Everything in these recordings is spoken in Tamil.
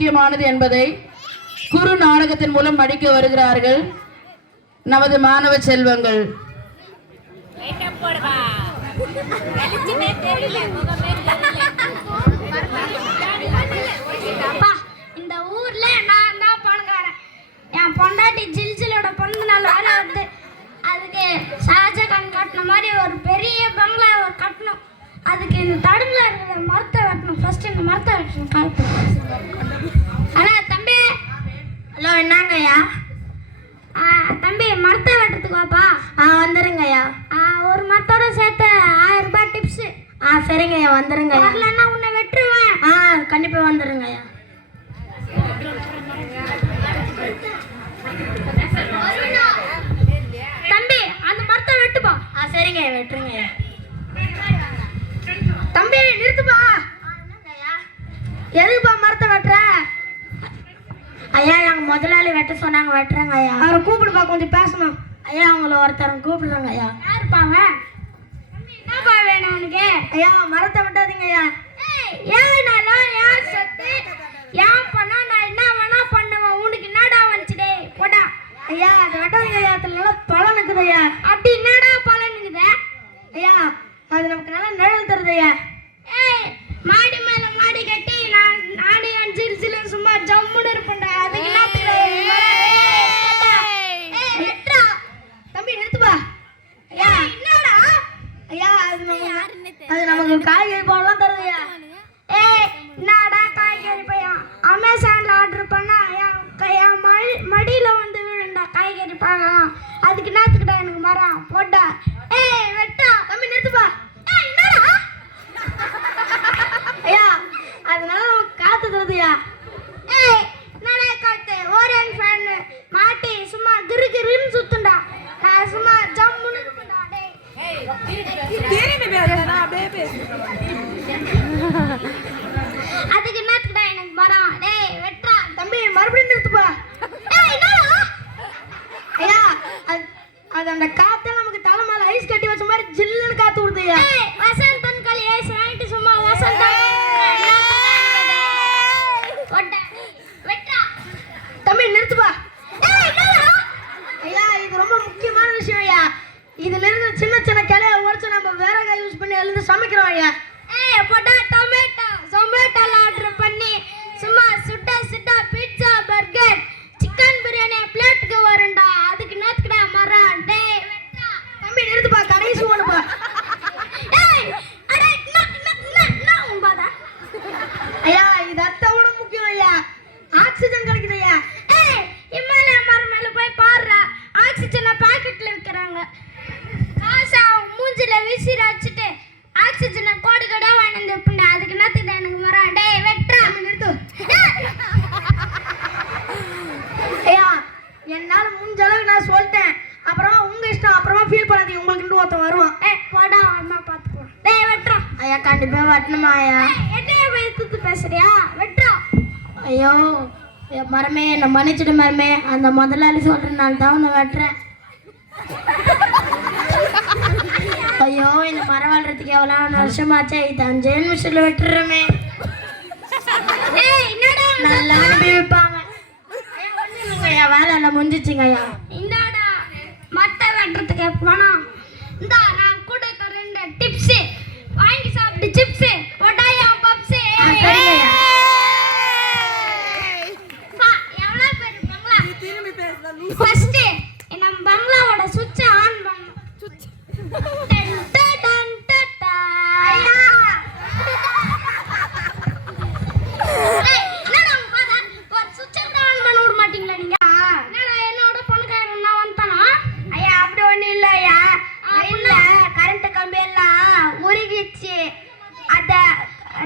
முக்கியமானது என்பதை குறு நாடகத்தின் மூலம் படிக்க வருகிறார்கள் நமது மாணவ செல்வங்கள். இந்த ஊர்ல நான் தான் பணக்காரன். என் பொண்டாட்டி ஜில்ஜிலோட பிறந்த நாள் வர வந்து அதுக்கு ஷாஜகான் கட்டின மாதிரி ஒரு பெரிய பங்களா கட்டணும். அதுக்கு இந்த தடுங்கள இருக்கிற மரத்தை வெட்டணும். ஃபர்ஸ்ட் இந்த மரத்தை வெட்டணும். கால் அண்ணா தம்பி. ஹலோ, என்னங்கய்யா? தம்பி மரத்தை வெட்டுறதுக்கு வாப்பா. வந்துருங்கய்யா. ஒரு மரத்தோட சேர்த்து 1000 ரூபாய் டிப்ஸ். சரிங்கய்யா, வந்துருங்க. வரலன்னா உன்னை வெட்டுருவேன். கண்டிப்பா வந்துருங்கய்யா. தம்பி அந்த மரத்தை வெட்டுப்பா. சரிங்க, வெட்டுருங்கய்யா. தம்பி நிறுத்துப்பா. எதுக்குப்பா மரத்தை வெட்டுற? ஐயா, எங்க முதலாளி வெட்ட சொன்னாங்க, வெட்டுறாங்க ஐயா. அவரை கூப்பிடுப்பா, கொஞ்சம் பேசணும். ஐயா, உங்களை ஒருத்தர் கூப்பிடுறாங்க ஐயா. யாருப்பாங்க? என்னப்பா வேணும் உனக்கு? ஐயா, மரத்தை வெட்டாதீங்க ஐயா. ஏன்னாலும் ஏன் சத்து ஏன் பண்ணா நான் என்ன வேணா பண்ணுவேன். உனக்கு என்னடா வந்துச்சுடே போடா. ஐயா, அதை வெட்டாதீங்க ஐயா. அதில் நல்லா பலன் இருக்குது ஐயா. அப்படி என்னடா பலன் இருக்குது? ஐயா, அது நமக்கு நல்லா நிழல் தருது ஐயா. மாடி மேல மாடி கட்டி நான் நாடி அஞ்சிருச்சுல சும்மா ஜம்முன்னு இருப்பேன்டா. அதுக்கு தம்பி நிறுத்துப்பா. ஐயா என்னடா? ஐயா, அது நமக்கு காய்கறி பழம்லாம் தருது ஐயா. என்னடா காய்கறி பழம்? அமேசான்ல ஆர்டர் பண்ணா என் மடியில வந்து விழுண்டா காய்கறி பழம். அதுக்கு என்னத்துக்குடா எனக்கு மரம் போட்டா? வெட்டா. தம்பி நிறுத்துப்பா. என்னடா? ஐயா, அதனால காத்து தருதுயா. என்னடா காத்து? ஓரன் ஃபேன் மாட்டி சும்மா கிரு கிருன்னு சுத்துண்டா. நான் சும்மா ஜம்முன்னு இருப்பேன்டா. அதுக்கு என்னத்துக்குடா எனக்கு மரம்? வெட்டா. தம்பி மறுபடியும் நிறுத்துப்பா. ஐயா, அது அந்த காத்து நமக்கு தலை மேல ஐஸ் கட்டி வச்ச மாதிரி ஜில்லுன்னு காத்து விடுதுயா. வசந்தன் களி ஐஸ் வாங்கிட்டு சும்மா வசந்தன் வெட்டா. தம்பி நிறுத்துப்பா. ஐயா, இது ரொம்ப முக்கியமான விஷயம் ஐயா. இதுல இருந்து சின்ன சின்ன கிளைய உடைச்சு நம்ம விறகை யூஸ் பண்ணி அதுல இருந்து சமைக்கிறோம் ஐயா. போட்டா டொமேட்டோல ஆர்டர் பண்ணி சும்மா சுட்டா சுட்டா பீட்சா பர்கர் சிக்கன் பிரியாணி பிளேட்டுக்கு வரும்டா. அதுக்கு என்னத்துக்குடா மரம்? வெட்டா. தம்பி நிறுத்துப்பா. கடைசி ஒண்ணுப்பா. ஐயா, இது அத்தை விட முக்கியம் ஐயா. ஆக்சிஜன் கிடைக்குது ஐயா. இம்மாலய மரம் மேல போய் பாடுற ஆக்சிஜனை பாக்கெட்ல விற்கிறாங்க. காசா மூஞ்சில வீசிற வச்சுட்டு ஆக்சிஜனை கோடு கடை வாங்கிட்டு வைப்பேன். அதுக்கு என்னத்துக்கு எனக்கு மரம்? வெட்டா. நிறுத்து. ஐயா, என்னால முடிஞ்ச அளவுக்கு நான் சொல்லிட்டேன். அப்புறமா உங்க இஷ்டம். அப்புறமா ஃபீல் பண்ணாதீங்க. உங்களுக்கு இன்னும் ஒருத்தன் வருவான். போடா அம்மா பாத்துக்கோ. வெட்டா. ஐயா, கண்டிப்பா வெட்டணுமா ஐயா? என்னைய வைத்து பேசுறியா? வெட்டா. ஐயோ, மரமே என்ன மன்னிச்சிடு மரமே. அந்த முதலாளி சொல்றதுனால தான் உன்னை வெட்டுறேன். ஐயோ, இந்த மரம் வாழ்றதுக்கு எவ்வளவு வருஷமாச்சே. இது 5 நிமிஷத்துல வெட்டுறமே. நல்லா அனுபவிப்பாங்க. ஐயா, வேலை எல்லாம் முடிஞ்சிச்சுங்க ஐயா. இந்தாடா மட்டை வெட்டுறதுக்கு பணம். இந்தா நான் கூட 2 டிப்ஸ் வாங்கி சாப்பிட்டு சிப்ஸ் போட்டாயா பப்ஸ். எவ்வளவு பேர் பங்களா? ஃபர்ஸ்ட் நம்ம பங்களாவோட சுவிட்ச் ஆன் பண்ணணும்.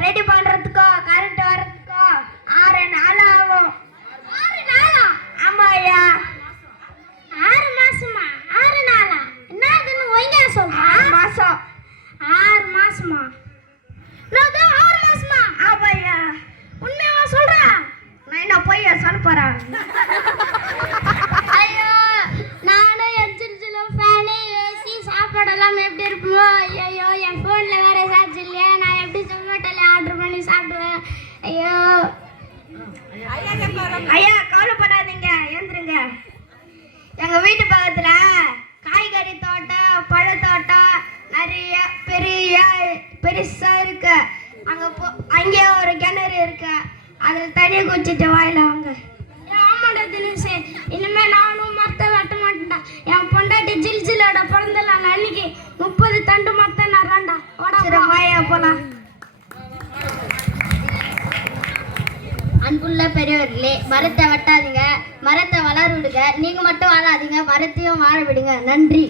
ரெடி பண்றதுக்கோ கரண்ட் வர்றதுக்கோ 6 நாள் ஆகும். 6 நாளா? ஆமா ஐயா. 6 மாசமா? 6 நாளா? என்னதுன்னு ஒய்யா சொல்ற? 6 மாசம். 6 மாசமா? நான் 6 மாசமா? ஆமா ஐயா. உண்மையா சொல்ற? நான் என்ன போய் சொல்ல போறேன்? ஐயோ, நானும் எச்சிரிச்சில ஃபேனு ஏசி சாப்பாடெல்லாம் எப்படி இருக்குமோ. ஐயோ, என் ஃபோன்ல வேற சார்ஜ் இல்லையா. நான் எப்படி ஜொமேட்டோல ஆர்டர் பண்ணி சாப்பிடுவேன். ஐயோ ஐயா கவலைப்படாதீங்க, ஏந்துருங்க. எங்க வீட்டு பக்கத்துல காய்கறி தோட்டம், பழத்தோட்டம் நிறைய பெருசா இருக்கு. அங்கே ஒரு கிணறு இருக்கு, அதுல தண்ணி குடிச்சிட்டு வாயில வாங்க. ஆமாடா தினேஷ், இனிமே நானும் மரத்தை வெட்ட மாட்டேன்டா. என் பொண்டாட்டி ஜில்ஜிலோட பிறந்த நாள் அன்னைக்கு 30 தண்டு மரத்தை நடுறான்டா. வாயா போலாம். அன்புள்ள பெரியவர்களே, மரத்தை வெட்டாதீங்க, மரத்தை வளர விடுங்க. நீங்க மட்டும் வாழாதீங்க, மரத்தையும் வாழ விடுங்க. நன்றி.